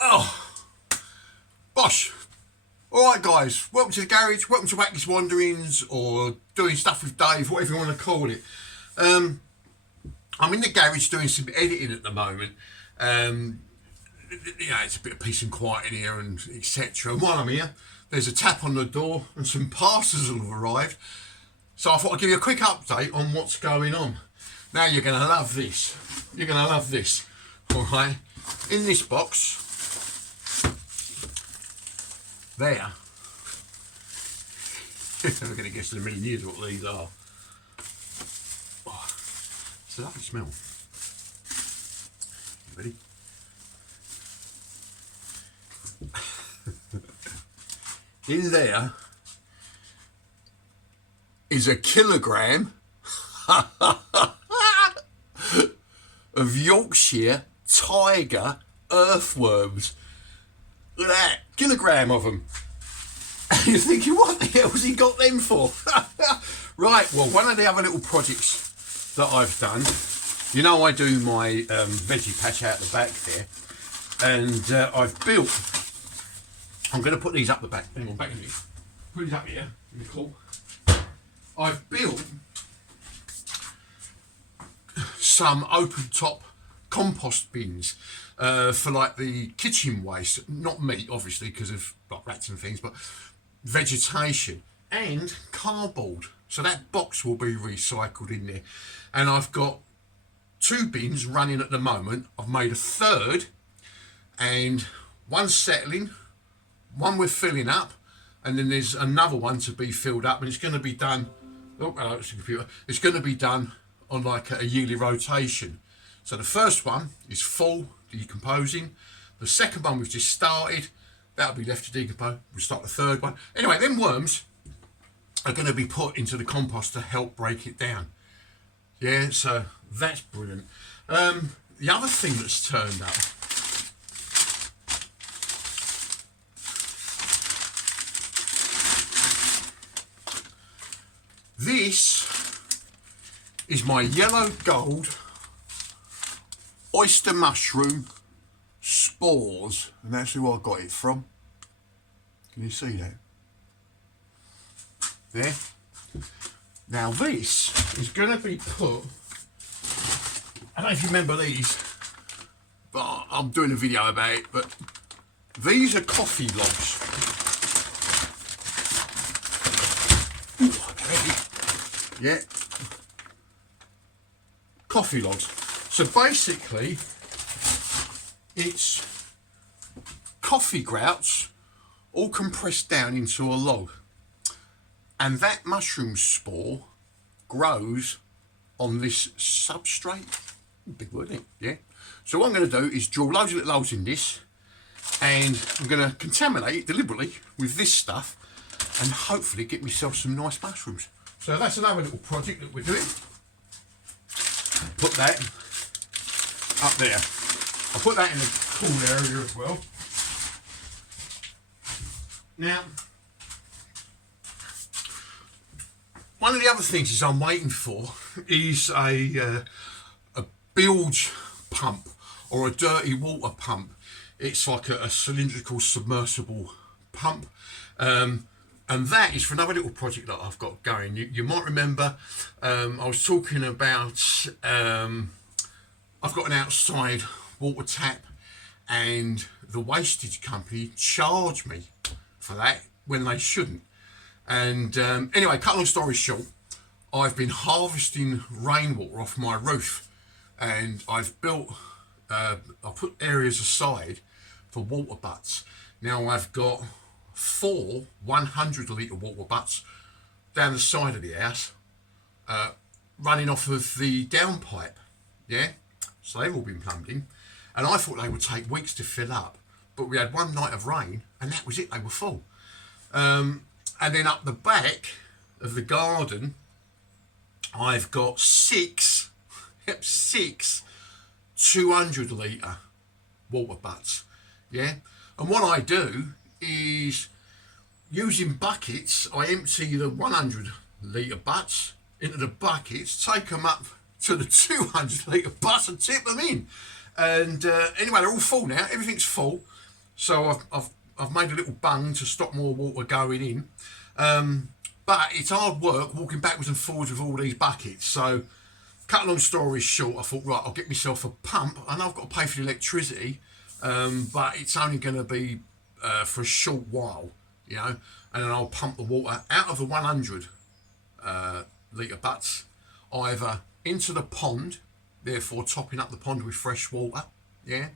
Oh, bosh. Alright guys, welcome to the garage, welcome to Wacky's Wanderings, or doing stuff with Dave, whatever you want to call it. I'm in the garage doing some editing at the moment. It's a bit of peace and quiet in here and etc. And while I'm here, there's a tap on the door and some parcels have arrived. So I thought I'd give you a quick update on what's going on. Now you're going to love this. You're going to love this. Alright, in this box, there, we're going to guess in a million years what these are. Oh, it's a lovely smell. You ready? In there is a kilogram of Yorkshire tiger earthworms. Look at that, kilogram of them. And you're thinking, what the hell has he got them for? Right, well, one of the other little projects that I've done, you know, I do my veggie patch out the back there, and I've built, I'm going to put these up the back, hang on, back in here, put these up here, in the cool. I've built some open top compost bins for like the kitchen waste, not meat obviously because of like rats and things, but vegetation and cardboard. So that box will be recycled in there. And I've got 2 bins running at the moment. I've made a third, and one's settling, one we're filling up, and then there's another one to be filled up, and it's going to be done, oh hello, it's the computer, it's going to be done on like a yearly rotation. So the first one is full, decomposing. The second one we've just started, that'll be left to decompose. We'll start the third one. Anyway, them worms are going to be put into the compost to help break it down. Yeah, so that's brilliant. The other thing that's turned up, this is my yellow gold oyster mushroom spores, and that's who I got it from. Can you see that? There. Now this is going to be put, I don't know if you remember these, but I'm doing a video about it, but these are coffee logs. Ooh, yeah. Coffee logs. So basically, it's coffee grouts all compressed down into a log, and that mushroom spore grows on this substrate. Big word, isn't it? Yeah. So what I'm going to do is drill loads of little holes in this, and I'm going to contaminate it deliberately with this stuff, and hopefully get myself some nice mushrooms. So that's another little project that we're doing. Put that up there. I'll put that in the cool area as well. Now, one of the other things is I'm waiting for is a bilge pump, or a dirty water pump. It's like a cylindrical submersible pump, and that is for another little project that I've got going. You might remember I was talking about I've got an outside water tap, and the wastage company charged me for that when they shouldn't. And anyway, cut long story short, I've been harvesting rainwater off my roof, and I've built, I put areas aside for water butts. Now I've got 4 100 litre water butts down the side of the house, running off of the downpipe. Yeah, so they've all been plumbed in, and I thought they would take weeks to fill up, but we had one night of rain and that was it, they were full. And then up the back of the garden, I've got 6 200 litre water butts. Yeah, and what I do is, using buckets, I empty the 100 litre butts into the buckets, take them up to the 200 litre butts and tip them in. And anyway, they're all full now. Everything's full. So I've made a little bung to stop more water going in. But it's hard work walking backwards and forwards with all these buckets. So, cut a long story short, I thought, right, I'll get myself a pump. I know I've got to pay for the electricity, but it's only going to be for a short while, you know, and then I'll pump the water out of the 100 litre butts, either into the pond, therefore topping up the pond with fresh water, yeah,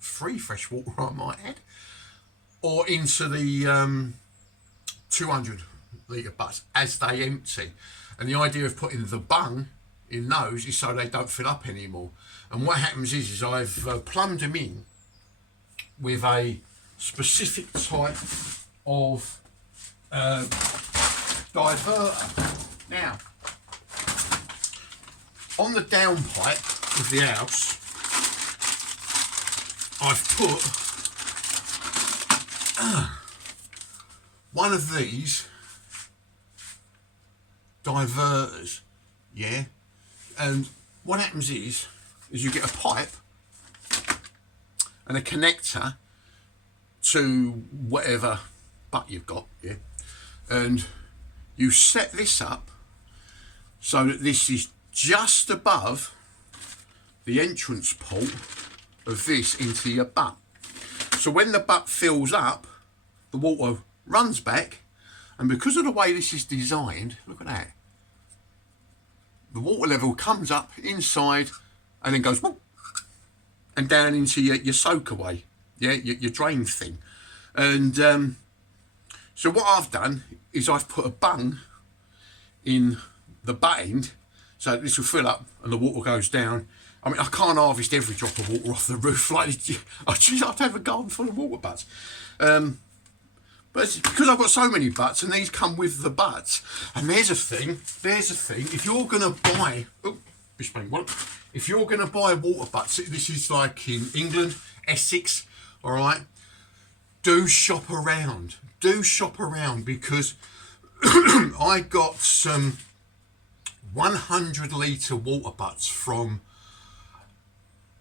free fresh water I might add, or into the 200 litre butts as they empty. And the idea of putting the bung in those is so they don't fill up anymore. And what happens is I've plumbed them in with a specific type of diverter. Now, on the downpipe of the house, I've put one of these diverters, yeah, and what happens is you get a pipe and a connector to whatever butt you've got, yeah, and you set this up so that this is just above the entrance port of this into your butt. So when the butt fills up, the water runs back, and because of the way this is designed, look at that, the water level comes up inside and then goes whoop, and down into your soak away, yeah, your drain thing. And so what I've done is I've put a bung in the butt end so this will fill up and the water goes down. I mean, I can't harvest every drop of water off the roof. Like, I'd have a garden full of water butts. But it's because I've got so many butts, and these come with the butts. And there's a thing. If you're gonna buy, if you're gonna buy water butts, this is like in England, Essex, all right. Do shop around. Do shop around, because I got some 100 litre water butts from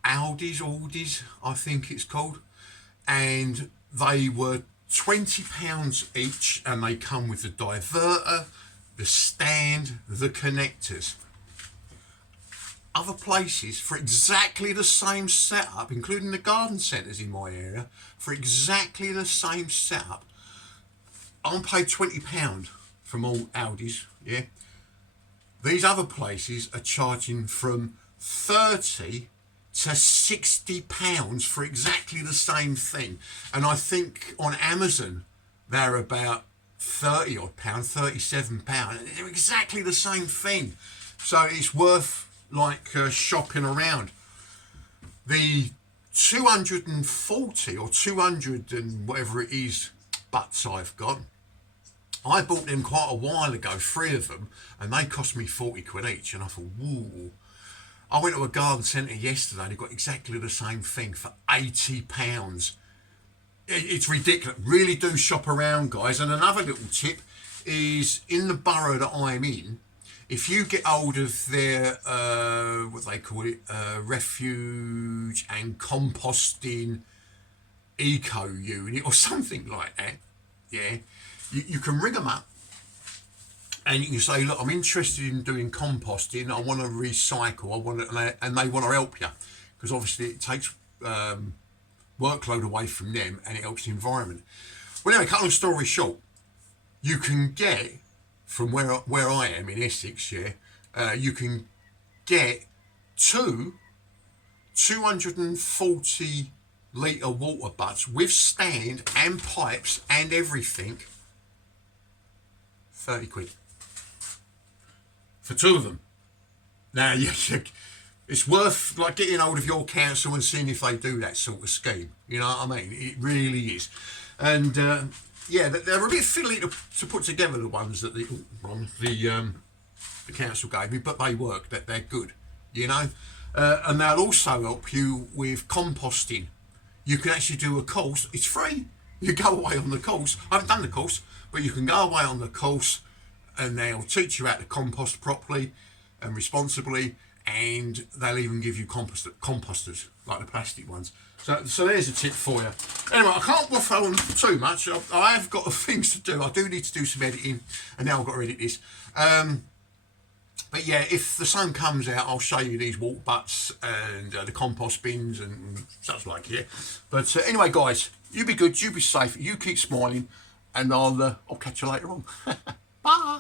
Aldi's, I think it's called, and they were £20 each, and they come with the diverter, the stand, the connectors. Other places for exactly the same setup, including the garden centres in my area, for exactly the same setup, I'm paid £20 from all Aldi's, yeah. These other places are charging from £30 to £60 for exactly the same thing. And I think on Amazon they're about £30 odd, £37. They're exactly the same thing. So it's worth like shopping around. The 240 or 200 and whatever it is butts I've got, I bought them quite a while ago, 3 of them, and they cost me 40 quid each. And I thought, whoa. I went to a garden centre yesterday and they got exactly the same thing for £80. It's ridiculous. Really do shop around, guys. And another little tip is, in the borough that I'm in, if you get hold of their, what they call it, refuge and composting eco unit or something like that, yeah, you can ring them up and you can say, look, I'm interested in doing composting, I want to recycle, and they want to help you, because obviously it takes workload away from them and it helps the environment. Well, anyway, cut long story short, you can get, from where I am in Essex, yeah, you can get 240 litre water butts with stand and pipes and everything, 30 quid. For 2 of them. Now, it's worth like getting hold of your council and seeing if they do that sort of scheme. You know what I mean? It really is. And yeah, they're a bit fiddly to put together, the ones that the council gave me, but they work. They're good. You know, and they'll also help you with composting. You can actually do a course. It's free. You go away on the course. I haven't done the course, but you can go away on the course, and they'll teach you how to compost properly and responsibly, and they'll even give you composters. like the plastic ones. So there's a tip for you. Anyway, I can't waffle on too much. I have got things to do. I do need to do some editing, and now I've got to edit this. But yeah, if the sun comes out, I'll show you these water butts and the compost bins and such like, yeah. But anyway, guys, you be good, you be safe, you keep smiling, and I'll catch you later on. Bye.